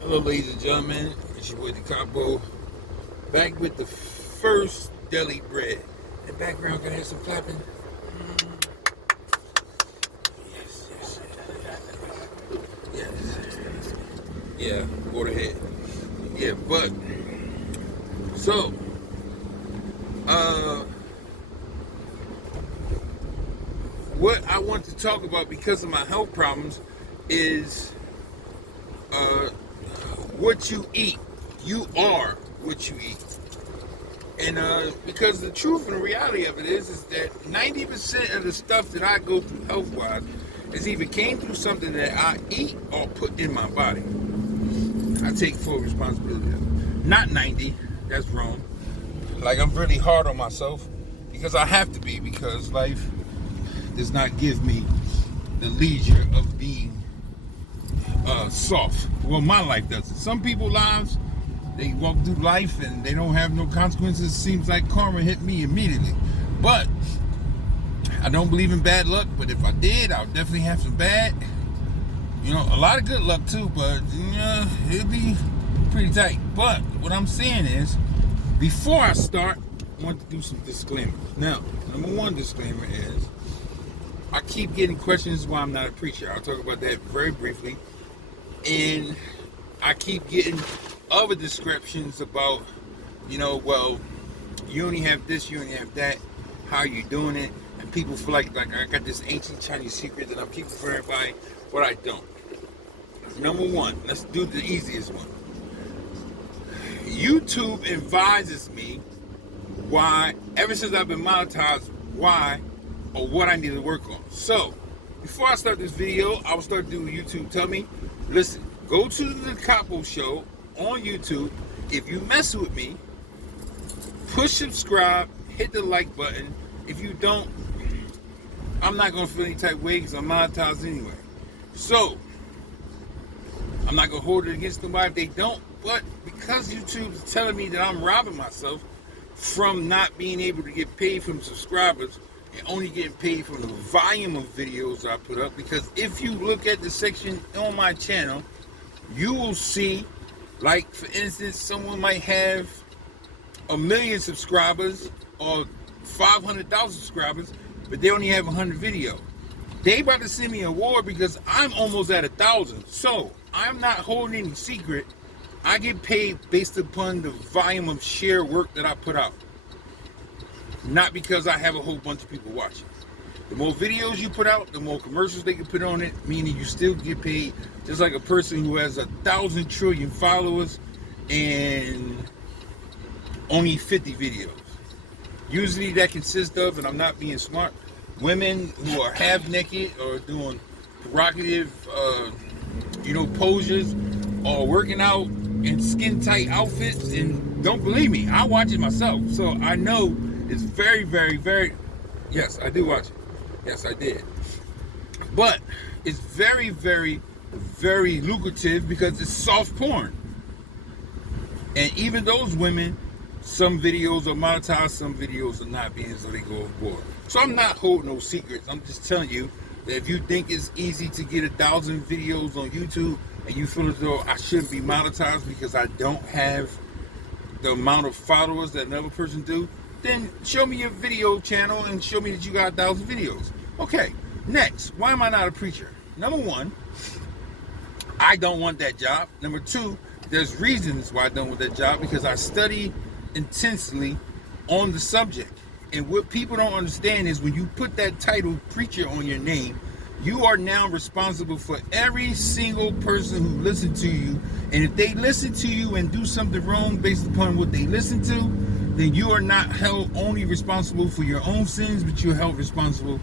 Hello, ladies and gentlemen. It's your boy Decopbo, back with the first deli bread. In the background, can I have some clapping? Yes, yes, yes. Yeah, go ahead. Yeah, but so, uh, what I want to talk about because of my health problems is uh, what you eat. You are what you eat. And because the truth and the reality of it is that 90% of the stuff that I go through health-wise is either came through something that I eat or put in my body. I take full responsibility of it. Not 90, that's wrong. Like, I'm really hard on myself because I have to be, because life does not give me the leisure of being soft. Well, my life doesn't. Some people's lives, they walk through life and they don't have no consequences. It seems like karma hit me immediately. But I don't believe in bad luck, but if I did, I would definitely have some bad. You know, a lot of good luck too, but it'd be pretty tight. But what I'm saying is, before I start, I want to do some disclaimers. Now, number one disclaimer is, I keep getting questions why I'm not a preacher. I'll talk about that very briefly. And I keep getting other descriptions about, well, you only have this, you only have that, how you doing it, and people feel like I got this ancient Chinese secret that I'm keeping for everybody, but I don't. Number one, let's do the easiest one. YouTube advises me why, ever since I've been monetized, why or what I need to work on. So, before I start this video, I will start doing YouTube. Tell me, listen, go to the Decopbo show on YouTube. If you mess with me, push subscribe, hit the like button. If you don't, I'm not going to feel any type of way because I'm monetized anyway. So, I'm not going to hold it against nobody if they don't. But because YouTube is telling me that I'm robbing myself from not being able to get paid from subscribers and only getting paid from the volume of videos I put up, because if you look at the section on my channel, you will see, like, for instance, someone might have 1 million subscribers or 500,000 subscribers, but they only have 100 videos. They about to send me an award because I'm almost at 1,000. So I'm not holding any secret. I get paid based upon the volume of share work that I put out, not because I have a whole bunch of people watching. The more videos you put out, the more commercials they can put on it, meaning you still get paid just like a person who has 1,000 trillion followers and only 50 videos. Usually that consists of, and I'm not being smart, women who are half naked or doing provocative, poses, or working out in skin tight outfits. And don't believe me, I watch it myself, so I know it's very, very, very. Yes, I do watch it. Yes, I did. But it's very, very, very lucrative because it's soft porn. And even those women, some videos are monetized, some videos are not being, so they go overboard. So I'm not holding no secrets. I'm just telling you that if you think it's easy to get 1,000 videos on YouTube and you feel as though I shouldn't be monetized because I don't have the amount of followers that another person do, then show me your video channel and show me that you got 1,000 videos. Okay, next, why am I not a preacher? Number one, I don't want that job. Number two, there's reasons why I don't want that job, because I study intensely on the subject. And what people don't understand is when you put that title preacher on your name, you are now responsible for every single person who listened to you. And if they listen to you and do something wrong based upon what they listen to, then you are not held only responsible for your own sins, but you're held responsible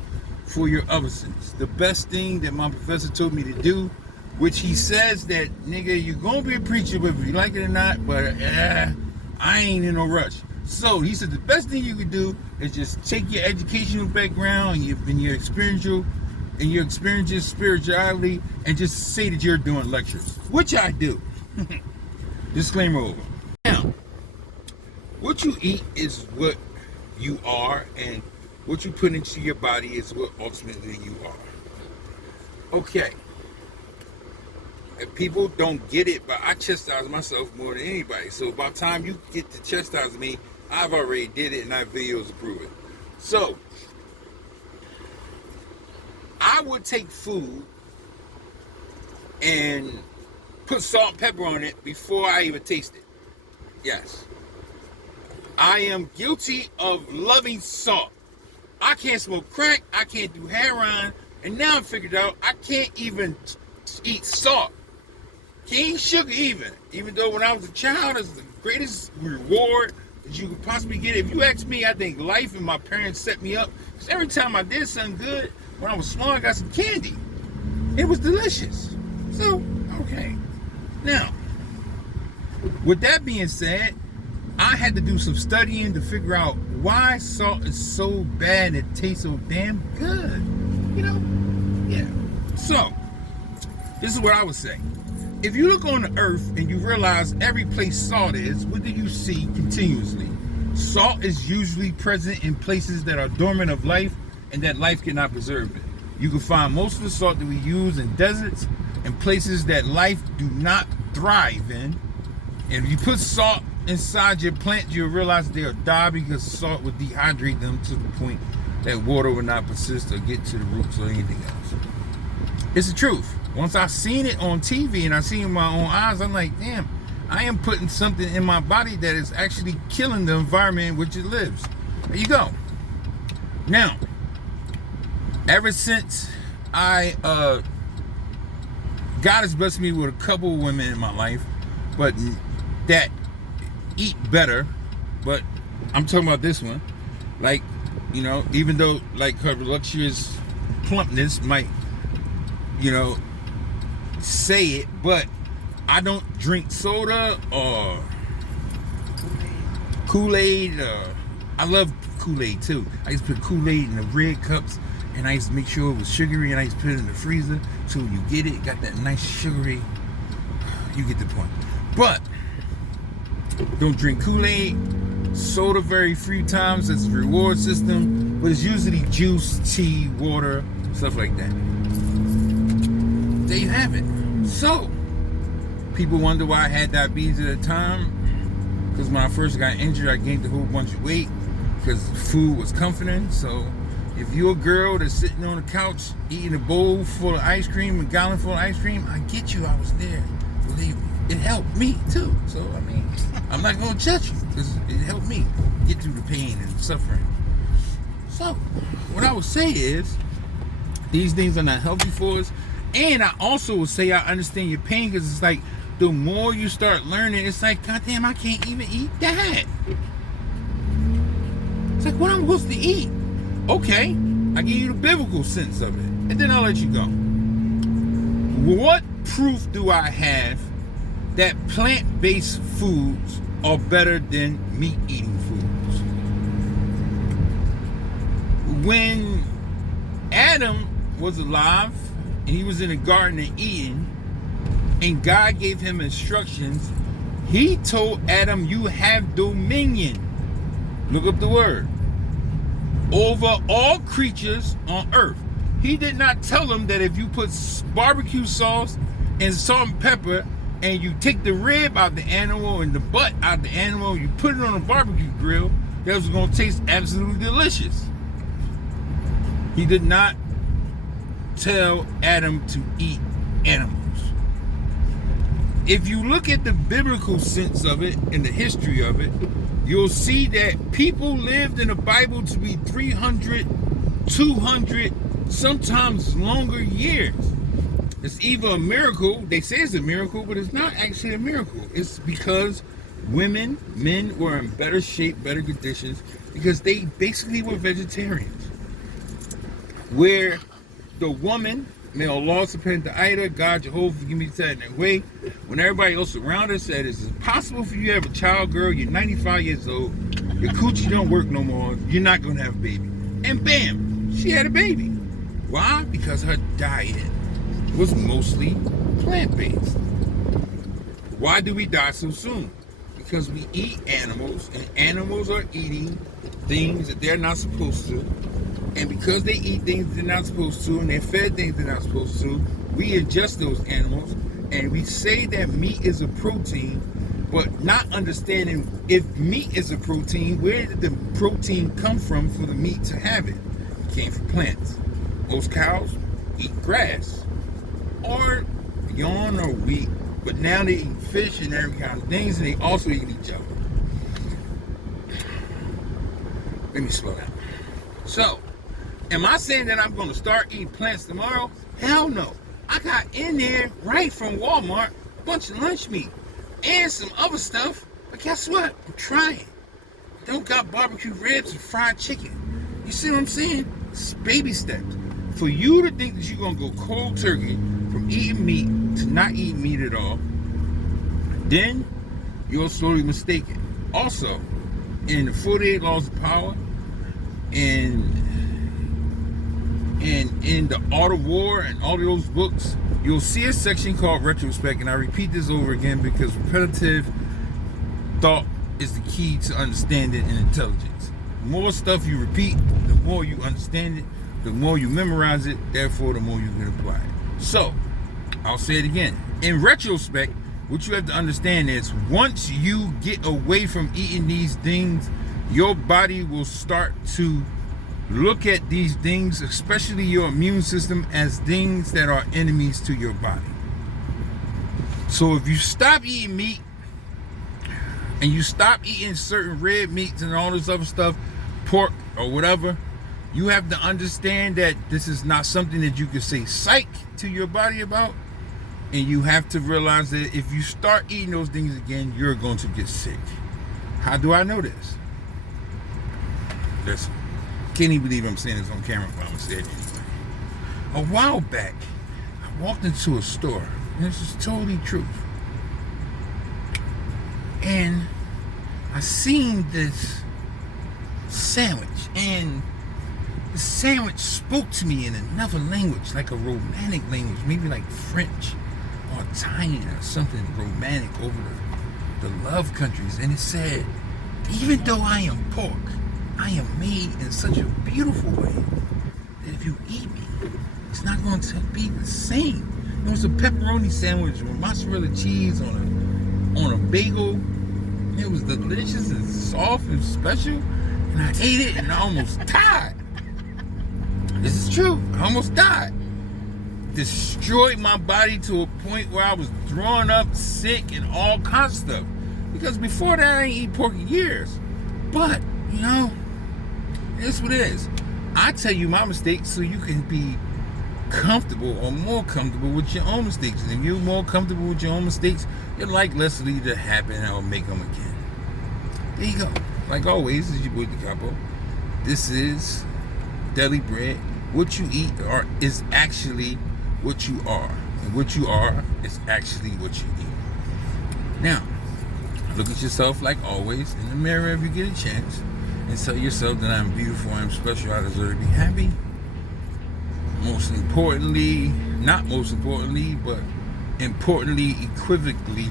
for your other sins. The best thing that my professor told me to do, which he says that, nigga, you're going to be a preacher whether you like it or not, but I ain't in no rush. So he said the best thing you could do is just take your educational background and your experiential and your experiences, spirituality, and just say that you're doing lectures, which I do. Disclaimer over. Now, what you eat is what you are, and what you put into your body is what ultimately you are. Okay. And people don't get it, but I chastise myself more than anybody. So by the time you get to chastise me, I've already did it and I have videos to prove it. So I would take food and put salt and pepper on it before I even taste it. Yes. I am guilty of loving salt. I can't smoke crack, I can't do heroin, and now I figured out I can't even eat salt. Can't eat sugar even though when I was a child, it's the greatest reward that you could possibly get. If you ask me, I think life and my parents set me up, because every time I did something good, when I was small, I got some candy. It was delicious. So, okay. Now, with that being said, I had to do some studying to figure out why salt is so bad and it tastes so damn good. You know? Yeah. So, this is what I would say. If you look on the earth and you realize every place salt is, what do you see continuously? Salt is usually present in places that are dormant of life and that life cannot preserve it. You can find most of the salt that we use in deserts and places that life do not thrive in. And if you put salt inside your plant, you'll realize they'll die because salt will dehydrate them to the point that water will not persist or get to the roots or anything else. It's the truth. Once I seen it on TV and I seen it with my own eyes, I'm like, damn, I am putting something in my body that is actually killing the environment in which it lives. There you go. Now, ever since God has blessed me with a couple of women in my life, but that eat better, but I'm talking about this one. Like, you know, even though like her voluptuous plumpness might, you know, say it, but I don't drink soda or Kool-Aid. I love Kool-Aid too. I used to put Kool-Aid in the red cups, and I used to make sure it was sugary, and I used to put it in the freezer, so when you get it, got that nice sugary, you get the point. But don't drink Kool-Aid, soda very few times. It's a reward system, but it's usually juice, tea, water, stuff like that. There you have it. So, people wonder why I had diabetes at the time. Because when I first got injured, I gained a whole bunch of weight because food was comforting. So, if you're a girl that's sitting on the couch eating a bowl full of ice cream, a gallon full of ice cream, I get you. I was there. Believe me. It helped me too. So, I mean, I'm not going to judge you because it helped me get through the pain and suffering. So, what I would say is, these things are not healthy for us. And I also would say I understand your pain because it's like the more you start learning, it's like, goddamn, I can't even eat that. It's like, what I'm supposed to eat? Okay, I give you the biblical sense of it, and then I'll let you go. What proof do I have that plant-based foods are better than meat-eating foods? When Adam was alive, and he was in the Garden of Eden, and God gave him instructions, he told Adam, you have dominion. Look up the word. Over all creatures on earth. He did not tell him that if you put barbecue sauce and salt and pepper, and you take the rib out the animal and the butt out the animal, you put it on a barbecue grill, that was going to taste absolutely delicious. He did not tell Adam to eat animals. If you look at the biblical sense of it and the history of it, you'll see that people lived in the Bible to be 300, 200, sometimes longer years. It's either a miracle, they say it's a miracle, but it's not actually a miracle. It's because men were in better shape, better conditions, because they basically were vegetarians. Where the woman, may Allah subhanahu wa ta'ala, God Jehovah, forgive me to in that way, when everybody else around her said, is it possible for you to have a child, girl, you're 95 years old, your coochie don't work no more, you're not going to have a baby. And bam, she had a baby. Why? Because her diet was mostly plant-based. Why do we die so soon? Because we eat animals, and animals are eating things that they're not supposed to. And because they eat things they're not supposed to, and they're fed things they're not supposed to, we ingest those animals, And we say that meat is a protein, but not understanding if meat is a protein, where did the protein come from for the meat to have it? It came from plants. Most cows eat grass or yarn or wheat, but now they eat fish and every kind of things, and they also eat each other. Let me slow down. So, am I saying that I'm going to start eating plants tomorrow? Hell no. I got in there right from Walmart a bunch of lunch meat and some other stuff, but guess what? I'm trying. Don't got barbecue ribs and fried chicken. You see what I'm saying? It's baby steps. For you to think that you're going to go cold turkey from eating meat to not eating meat at all, then you're slowly mistaken. Also, in the 48 Laws of Power, and in the Art of War and all of those books, you'll see a section called retrospect, and I repeat this over again because repetitive thought is the key to understanding and intelligence. The more stuff you repeat, the more you understand it, the more you memorize it, therefore the more you can apply it. So, I'll say it again. In retrospect, what you have to understand is once you get away from eating these things, your body will start to look at these things, especially your immune system, as things that are enemies to your body. So if you stop eating meat and you stop eating certain red meats and all this other stuff, pork or whatever, you have to understand that this is not something that you can say psych to your body about. And you have to realize that if you start eating those things again, you're going to get sick. How do I know this? Listen, can't even believe I'm saying this on camera, but I'm going to say it anyway. A while back, I walked into a store, and this is totally truth. And I seen this sandwich, and the sandwich spoke to me in another language, like a romantic language, maybe like French or Italian or something romantic over the love countries. And it said, even though I am pork, I am made in such a beautiful way that if you eat me, it's not going to be the same. It was a pepperoni sandwich with mozzarella cheese on a bagel. It was delicious and soft and special. And I ate it and I almost died. This is true. I almost died. Destroyed my body to a point where I was throwing up, sick, and all kinds of stuff. Because before that, I ain't eat pork in years. But, you know, it's what it is. I tell you my mistakes so you can be comfortable or more comfortable with your own mistakes. And if you're more comfortable with your own mistakes, you're likely to happen or make them again. There you go. Like always, this is your boy Decopbo. This is Deli Bread. What you eat is actually what you are. And what you are is actually what you eat. Now, look at yourself like always in the mirror if you get a chance. And tell yourself that I'm beautiful, I'm special, I deserve to be happy. Most importantly, not most importantly, but importantly, equivocally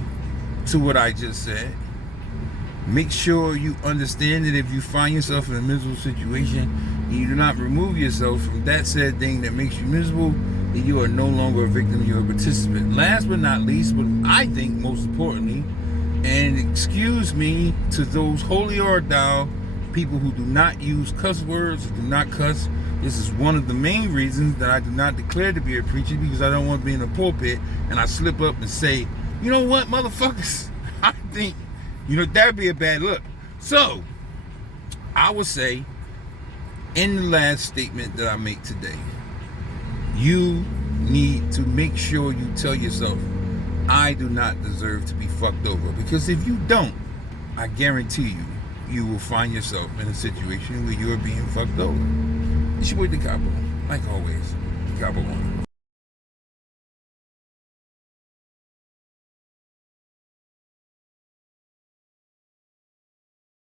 to what I just said, make sure you understand that if you find yourself in a miserable situation and you do not remove yourself from that said thing that makes you miserable, then you are no longer a victim, you're a participant. Last but not least, but I think most importantly, and excuse me to those holy or thou people who do not use cuss words, who do not cuss. This is one of the main reasons that I do not declare to be a preacher, because I don't want to be in a pulpit and I slip up and say, you know what, motherfuckers, I think, that'd be a bad look. So, I would say, in the last statement that I make today, you need to make sure you tell yourself, I do not deserve to be fucked over. Because if you don't, I guarantee you will find yourself in a situation where you are being fucked over. It's your boy Decopbo. Like always, Decopbo 1.